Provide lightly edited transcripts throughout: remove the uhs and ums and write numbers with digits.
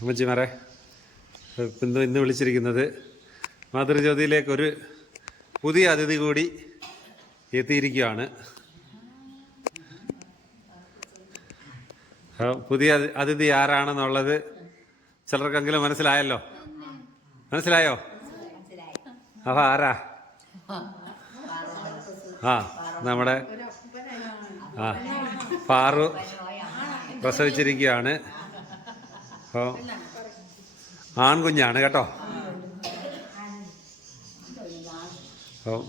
അമ്മച്ചിമാരെ ഇന്ന് വിളിച്ചിരിക്കുന്നത് മാതൃജ്യോതിയിലേക്കൊരു പുതിയ അതിഥി കൂടി എത്തിയിരിക്കുകയാണ്. പുതിയ അതിഥി ആരാണെന്നുള്ളത് ചിലർക്കെങ്കിലും മനസ്സിലായല്ലോ. മനസ്സിലായോ? അപ്പൊ ആരാ? നമ്മുടെ പാറു പ്രസവിച്ചിരിക്കുകയാണ്. അപ്പോൾ ആൺകുഞ്ഞാണ് കേട്ടോ. അപ്പോൾ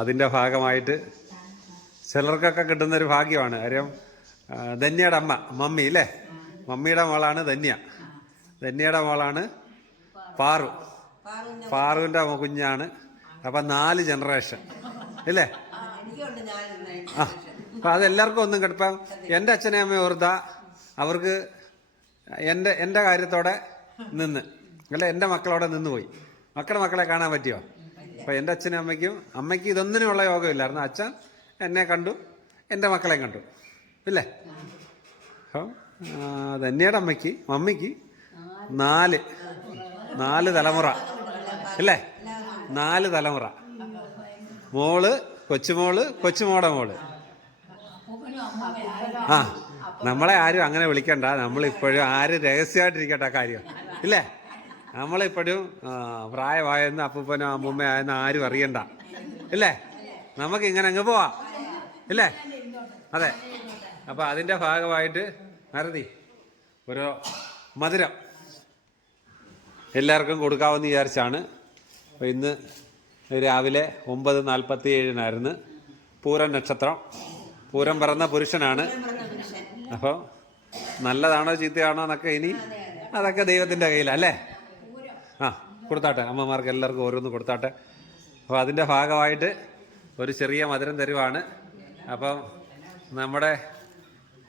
അതിൻ്റെ ഭാഗമായിട്ട് ചിലർക്കൊക്കെ കിട്ടുന്നൊരു ഭാഗ്യമാണ്. കാര്യം ധന്യയുടെ അമ്മ മമ്മി അല്ലേ, മമ്മിയുടെ മോളാണ് ധന്യയുടെ മോളാണ് പാറു. പാറുവിൻ്റെ കുഞ്ഞാണ്. അപ്പം 4 ജനറേഷൻ ഇല്ലേ? അപ്പം അതെല്ലാവർക്കും ഒന്നും കിടപ്പം. എൻ്റെ അച്ഛനെ അമ്മയെ ഓർത്താ അവർക്ക് എൻ്റെ കാര്യത്തോടെ നിന്ന് അല്ലെ എൻ്റെ മക്കളോടെ നിന്ന് പോയി. മക്കളെ കാണാൻ പറ്റിയോ? അപ്പം എൻ്റെ അച്ഛനും അമ്മയ്ക്ക് ഇതൊന്നിനുമുള്ള യോഗമില്ലായിരുന്നു. അച്ഛൻ എന്നെ കണ്ടു, എൻ്റെ മക്കളെയും കണ്ടു ഇല്ലേ? അപ്പം ധന്യയുടെ മമ്മിക്ക് 4 തലമുറ ഇല്ലേ? 4 തലമുറ. മോള്, കൊച്ചുമോടെ മോള്. നമ്മളെ ആരും അങ്ങനെ വിളിക്കണ്ട. നമ്മളിപ്പോഴും ആരും രഹസ്യമായിട്ടിരിക്കട്ടെ കാര്യം ഇല്ലേ? നമ്മളിപ്പോഴും പ്രായമായെന്ന് അപ്പൂപ്പനോ അമ്മൂമ്മയായെന്ന് ആരും അറിയണ്ട ഇല്ലേ? നമുക്ക് ഇങ്ങനെ അങ്ങ് പോവാം ഇല്ലേ? അതെ. അപ്പൊ അതിന്റെ ഭാഗമായിട്ട് നരതി ഒരു മധുരം എല്ലാവർക്കും കൊടുക്കാമെന്ന് വിചാരിച്ചാണ്. അപ്പോൾ ഇന്ന് രാവിലെ 9:47 പൂരം നക്ഷത്രം. പൂരം പിറന്ന പുരുഷനാണ്. അപ്പോൾ നല്ലതാണോ ചീത്തയാണോ എന്നൊക്കെ ഇനി അതൊക്കെ ദൈവത്തിൻ്റെ കയ്യിലല്ലേ? കൊടുത്താട്ടെ, അമ്മമാർക്ക് എല്ലാവർക്കും ഓരോന്ന് കൊടുത്താട്ടെ. അപ്പോൾ അതിൻ്റെ ഭാഗമായിട്ട് ഒരു ചെറിയ മധുരം തരുവാണ്. അപ്പം നമ്മുടെ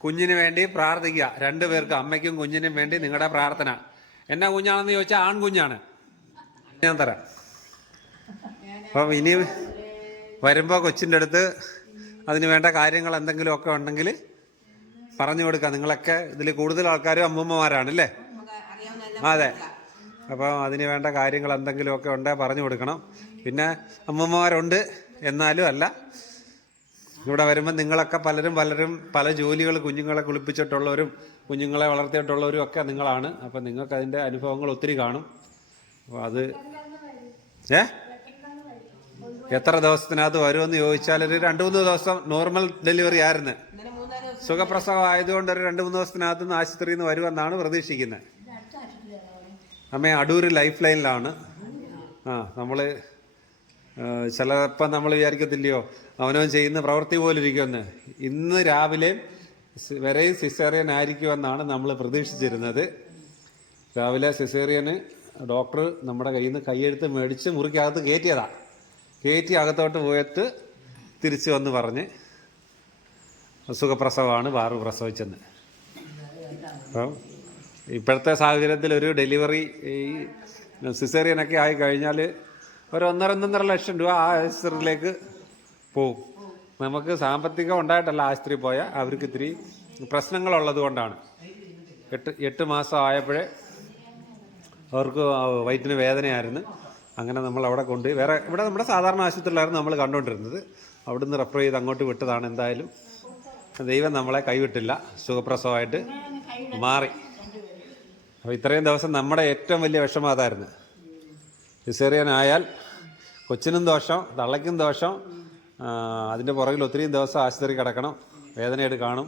കുഞ്ഞിന് വേണ്ടി പ്രാർത്ഥിക്കുക. 2 പേർക്ക്, അമ്മയ്ക്കും കുഞ്ഞിനും വേണ്ടി നിങ്ങളുടെ പ്രാർത്ഥന. എന്നാ കുഞ്ഞാണെന്ന് ചോദിച്ചാൽ ആൺകുഞ്ഞാണ്. ഞാൻ തരാം. അപ്പം ഇനി വരുമ്പോൾ കൊച്ചിൻ്റെ അടുത്ത് അതിന് വേണ്ട കാര്യങ്ങൾ എന്തെങ്കിലുമൊക്കെ ഉണ്ടെങ്കിൽ പറഞ്ഞു കൊടുക്കുക. നിങ്ങളൊക്കെ ഇതിൽ കൂടുതൽ ആൾക്കാരും അമ്മൂമ്മമാരാണ് അല്ലേ? അതെ. അപ്പോൾ അതിന് വേണ്ട കാര്യങ്ങൾ എന്തെങ്കിലുമൊക്കെ ഉണ്ടെങ്കിൽ പറഞ്ഞു കൊടുക്കണം. പിന്നെ അമ്മൂമ്മമാരുണ്ട് എന്നാലും അല്ല, ഇവിടെ വരുമ്പോൾ നിങ്ങളൊക്കെ പലരും പല ജോലികൾ, കുഞ്ഞുങ്ങളെ കുളിപ്പിച്ചിട്ടുള്ളവരും കുഞ്ഞുങ്ങളെ വളർത്തിയിട്ടുള്ളവരും ഒക്കെ നിങ്ങളാണ്. അപ്പം നിങ്ങൾക്ക് അതിൻ്റെ അനുഭവങ്ങൾ ഒത്തിരി കാണും. അപ്പോൾ അത് എത്ര ദിവസത്തിനകത്ത് വരുമെന്ന് ചോദിച്ചാൽ ഒരു 2-3 ദിവസം നോർമൽ ഡെലിവറി ആയിരുന്നു. സുഖപ്രസവം ആയതുകൊണ്ട് ഒരു 2-3 ദിവസത്തിനകത്ത് നിന്ന് ആശുപത്രിയിൽ നിന്ന് വരുമെന്നാണ് പ്രതീക്ഷിക്കുന്നത്. അമ്മ അടൂർ ലൈഫ് ലൈനിലാണ്. നമ്മൾ ചിലപ്പം നമ്മൾ വിചാരിക്കത്തില്ലയോ അവനവൻ ചെയ്യുന്ന പ്രവൃത്തി പോലെ ഇരിക്കുമെന്ന്. ഇന്ന് രാവിലെ വരെയും സിസേറിയൻ ആയിരിക്കുമെന്നാണ് നമ്മൾ പ്രതീക്ഷിച്ചിരുന്നത്. രാവിലെ സിസേറിയന് ഡോക്ടർ നമ്മുടെ കയ്യിൽ നിന്ന് കൈയെടുത്ത് മേടിച്ച് മുറിക്കകത്ത് കയറ്റി അകത്തോട്ട് പോയിട്ട് തിരിച്ചു വന്ന് പറഞ്ഞ് സുഖപ്രസവമാണ് പാറു പ്രസവിച്ചെന്ന്. അപ്പം ഇപ്പോഴത്തെ സാഹചര്യത്തിൽ ഒരു ഡെലിവറി ഈ സിസേറിയനൊക്കെ ആയി കഴിഞ്ഞാൽ ഒരു 1.5 ലക്ഷം രൂപ ആ ആശുപത്രിയിലേക്ക് പോവും. നമുക്ക് സാമ്പത്തികം ഉണ്ടായിട്ടല്ല ആശുപത്രി പോയാൽ, അവർക്ക് ഇത്തിരി പ്രശ്നങ്ങളുള്ളത് കൊണ്ടാണ്. 8 മാസം ആയപ്പോഴേ അവർക്ക് വയറ്റിന് വേദനയായിരുന്നു. അങ്ങനെ നമ്മൾ അവിടെ കൊണ്ടുപോയി ഇവിടെ നമ്മുടെ സാധാരണ ആശുപത്രിയിലായിരുന്നു നമ്മൾ കണ്ടുകൊണ്ടിരുന്നത്. അവിടുന്ന് റെഫർ ചെയ്ത് അങ്ങോട്ട് വിട്ടതാണ്. എന്തായാലും ദൈവം നമ്മളെ കൈവിട്ടില്ല, സുഖപ്രസവമായിട്ട് മാറി. അപ്പോൾ ഇത്രയും ദിവസം നമ്മുടെ ഏറ്റവും വലിയ വിഷമം അതായിരുന്നു. സിസേറിയൻ ആയാൽ കൊച്ചിനും ദോഷം, തള്ളയ്ക്കും ദോഷം. അതിൻ്റെ പുറകിൽ ഒത്തിരി ദിവസം ആശുപത്രി കിടക്കണം, വേദനയായിട്ട് കാണും.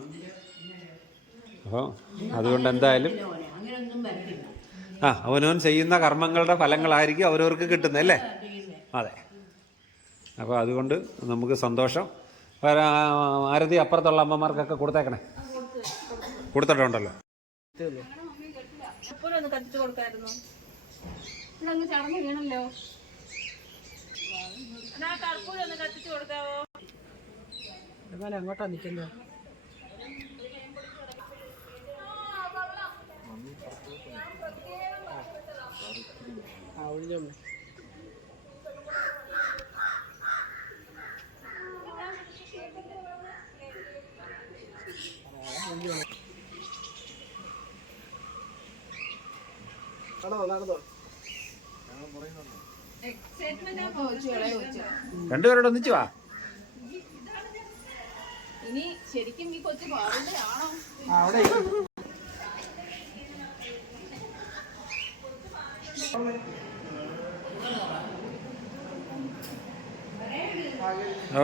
അപ്പോൾ അതുകൊണ്ട് എന്തായാലും അവനവൻ ചെയ്യുന്ന കർമ്മങ്ങളുടെ ഫലങ്ങളായിരിക്കും അവരവർക്ക് കിട്ടുന്നത് അല്ലേ? അതെ. അപ്പോൾ അതുകൊണ്ട് നമുക്ക് സന്തോഷം. ആരതി അപ്പുറത്തുള്ള അമ്മമാർക്കൊക്കെ കൊടുത്തേക്കണേ. കൊടുത്തിട്ടുണ്ടല്ലോ. അങ്ങോട്ടാ നിൽക്കുന്നത്. ഒഴിഞ്ഞോ രണ്ടുപേരോട് ഒന്നിച്ചു വാ. ഇനി ശരിക്കും ഈ കൊച്ചു പാവിന്റെ ആണോ? ഓ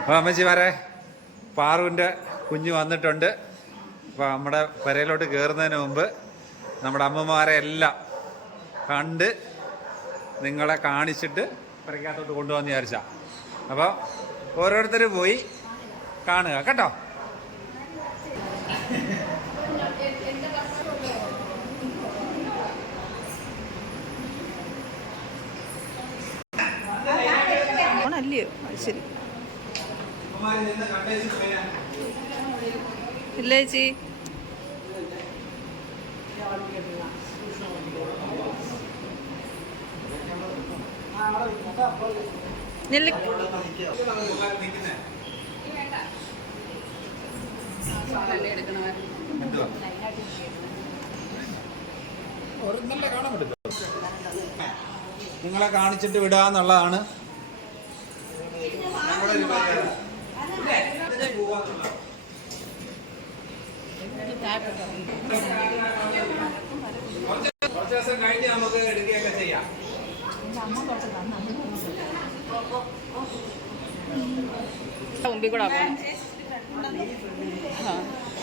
അപ്പോൾ അമ്മച്ചിമാരെ, പാറുവിൻ്റെ കുഞ്ഞ് വന്നിട്ടുണ്ട്. അപ്പോൾ നമ്മുടെ പെരയിലോട്ട് കയറുന്നതിന് മുമ്പ് നമ്മുടെ അമ്മമാരെ എല്ലാം കണ്ട് നിങ്ങളെ കാണിച്ചിട്ട് പെരയ്ക്കകത്തോട്ട് കൊണ്ടുവന്ന് വിചാരിച്ചാ. അപ്പോൾ ഓരോരുത്തർ പോയി കാണുക കേട്ടോ. അല്ലയോ? ശരി. ഇല്ല ചേച്ചി. നെല്ലി നിങ്ങളെ കാണിച്ചിട്ട് വിടാന്നുള്ളതാണ് കുറച്ച് ദിവസം കഴിഞ്ഞ് നമുക്ക് എടുക്കുകയൊക്കെ ചെയ്യാം. മുമ്പിൽ കൂടെ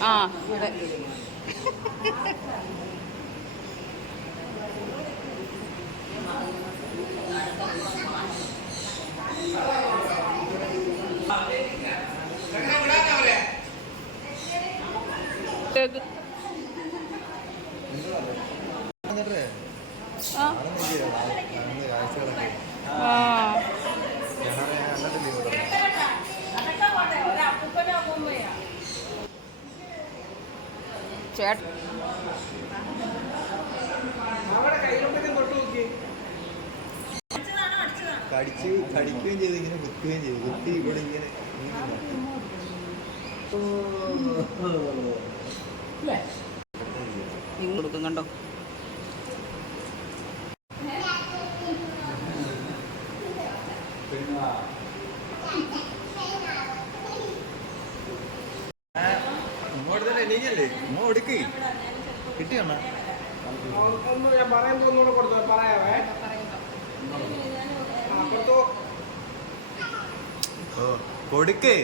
ആ ഇവിടെ ചേട്ടൻ കടിക്കുകയും ചെയ്ത് ഇങ്ങനെ കുത്തുകയും ചെയ്തു. കുത്തി ഇവിടെ ഇങ്ങനെ കൊടുക്കും കണ്ടോ. ഇങ്ങോട്ട് തന്നെ നീങ്ങല്ലേ? ഇങ്ങോ എടുക്ക്. കിട്ടിയണ്ണ കൊടുക്കേ.